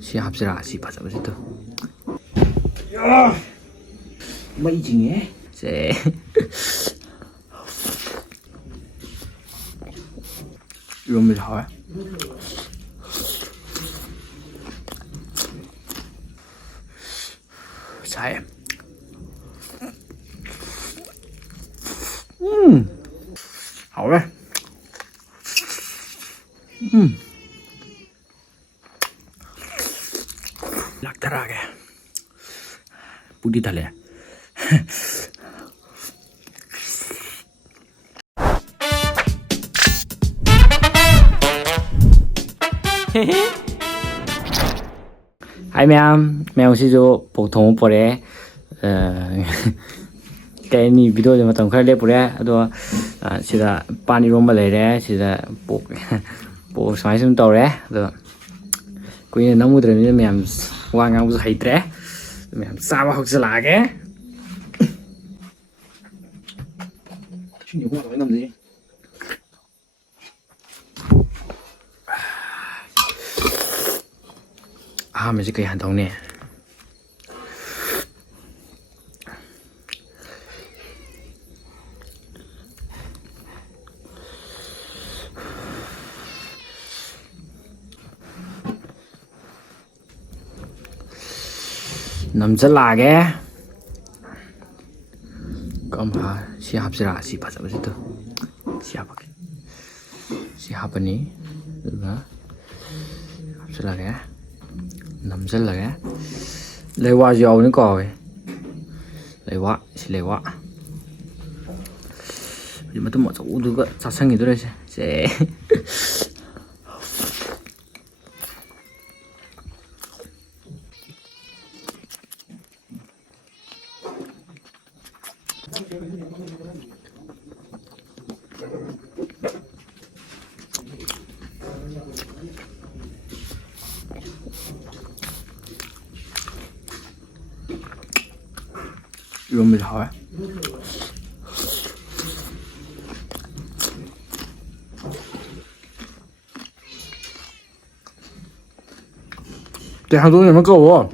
ꯁꯤ ꯍꯥꯞꯁꯤꯔꯥ ꯁꯤ ꯐꯖꯕꯁꯤꯗꯣ ꯃꯩ ꯆꯤꯡꯉꯦ ꯁꯦ 이러면 하와 잘好嘞락달하게 뿌리 달래 Hai mèo, mèo xin cho bộ thống bộ đấy cái này video mà tổng khai lên bộ đấy đó chỉ là pani rong mà lấy đấy chỉ là bộ bộ xoáy xuống tàu đấy đó cuối này nó mua được nên mèo qua ngang vừa hay đấy mèo sao mà học sẽ là cái chuyện nhiều quá nói làm gì mình sẽ cây hàn thống nè nằm rất là 게 그럼 시합시라 시 받아보시죠 시합하게 시합하니 누가 합시라게 nằm rất là ghé lấy qua dầu nữa coi lấy quá nhưng mà tôi mở chỗ tôi có sao sang gì tôi đây sẽ 이러면 다 để hàng tuần nó cầu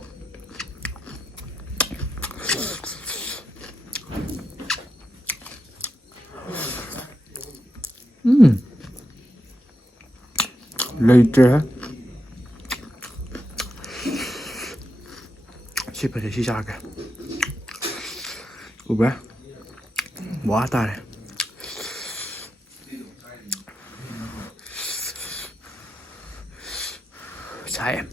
lấy trẻ chỉ phải để xí ra kìa ube quá ta này sai em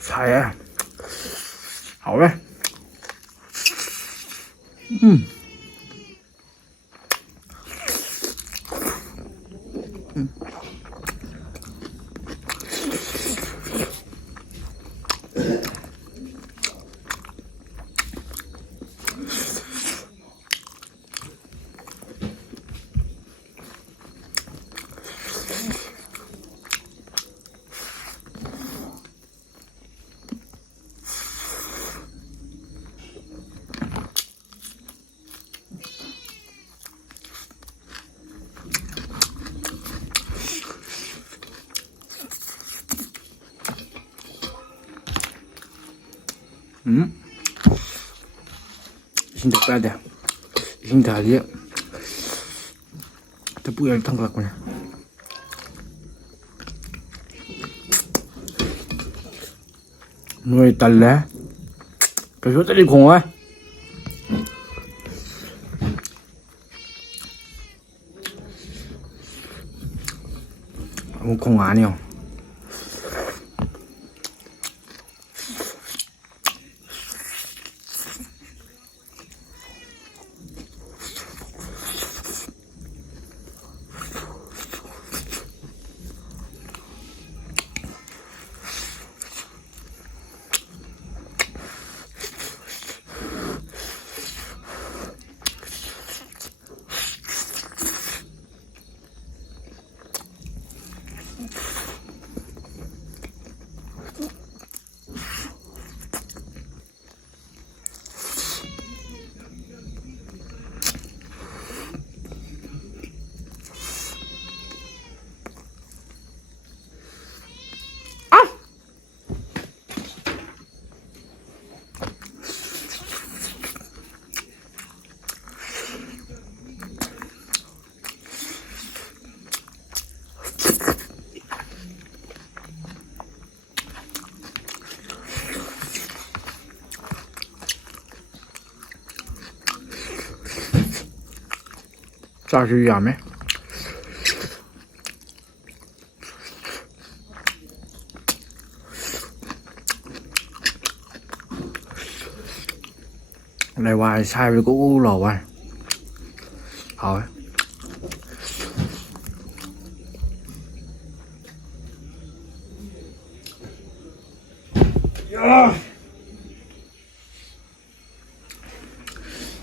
sai em hảo đấy Hindi pwede. Hindi hali. Ito po yung tanggap ko na. Nuôi tần lẽ. Cái số đi cùng á. Không 아니요. ꯆꯥꯛꯁꯨ ꯌꯥꯝꯃꯦ ꯂꯩꯋꯥꯏ ꯁꯥꯏꯕꯗ ꯀꯨꯀꯨ ꯂꯥꯎꯕ ꯍꯥꯎꯋꯦ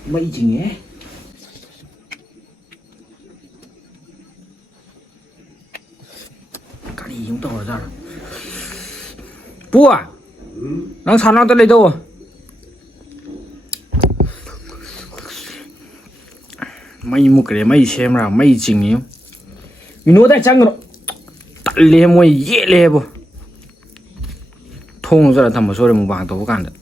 mây chỉnh ấy cái gì chúng tôi ra bua nó sao nó tới đây đâu mây một cái mây xem nào mây chỉnh ấy mình nói tại chăng rồi tắt lên môi dễ lên bố thông ra là thầm một số một vàng tổ can đấy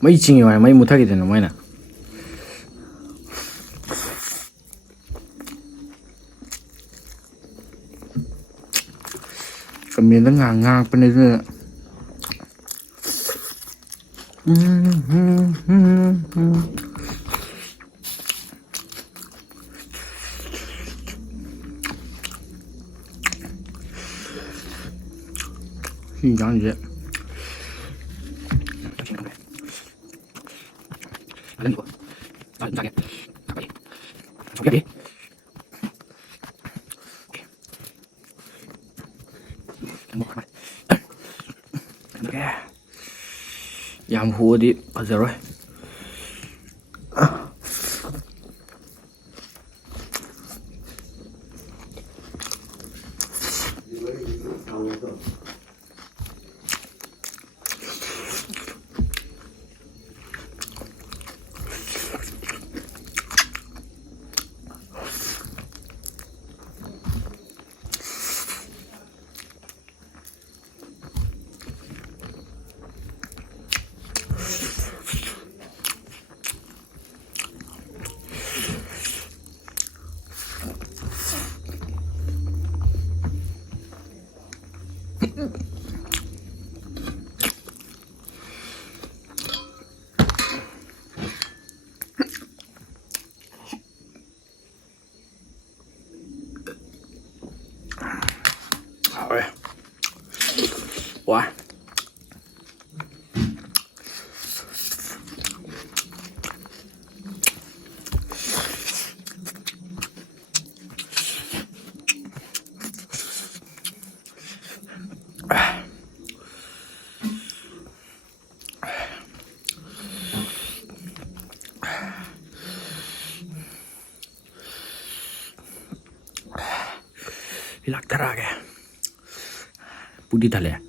mấy chừng rồi mấy một thay thì nó mấy nè cầm miếng nó ngang ngang bên đây nữa hình dáng gì vậy lên đi ra ra kìa xong tiếp đi giảm hùa đi ở giờ rồi wow hilaktarage pudi thale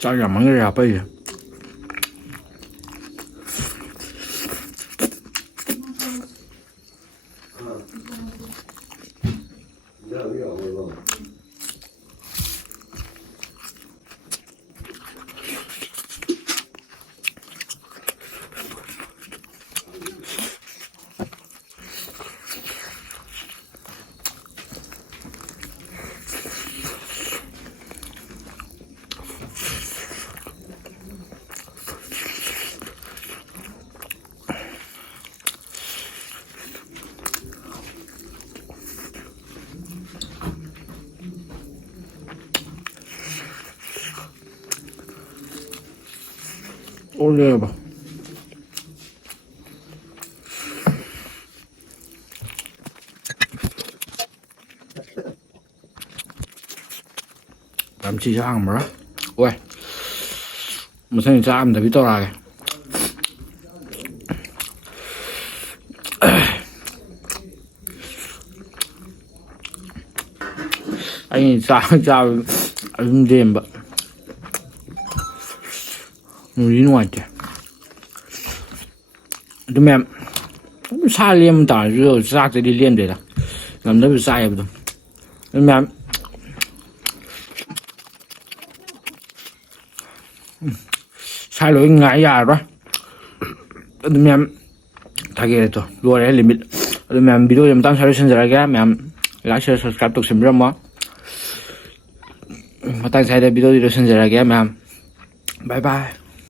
cho giảm cái rạp ấy 올려봐. Làm chi cho ăn mà đó. Ui. Một sinh cho ăn thì biết tao là kìa. Anh sao anh đêm bận. Đi ngoài kìa. Tụi mẹ xa liêm tỏ rồi ra tới đi liêm để là làm nó bị sai rồi. Tụi mẹ sai lỗi ngại già rồi. Tụi mẹ thay cái đó rồi đấy limit. Tụi mẹ video làm tăng sao xin ra cái mẹ like share subscribe tục xem mà. Mà tăng sai video xin ra cái mẹ. Bye bye.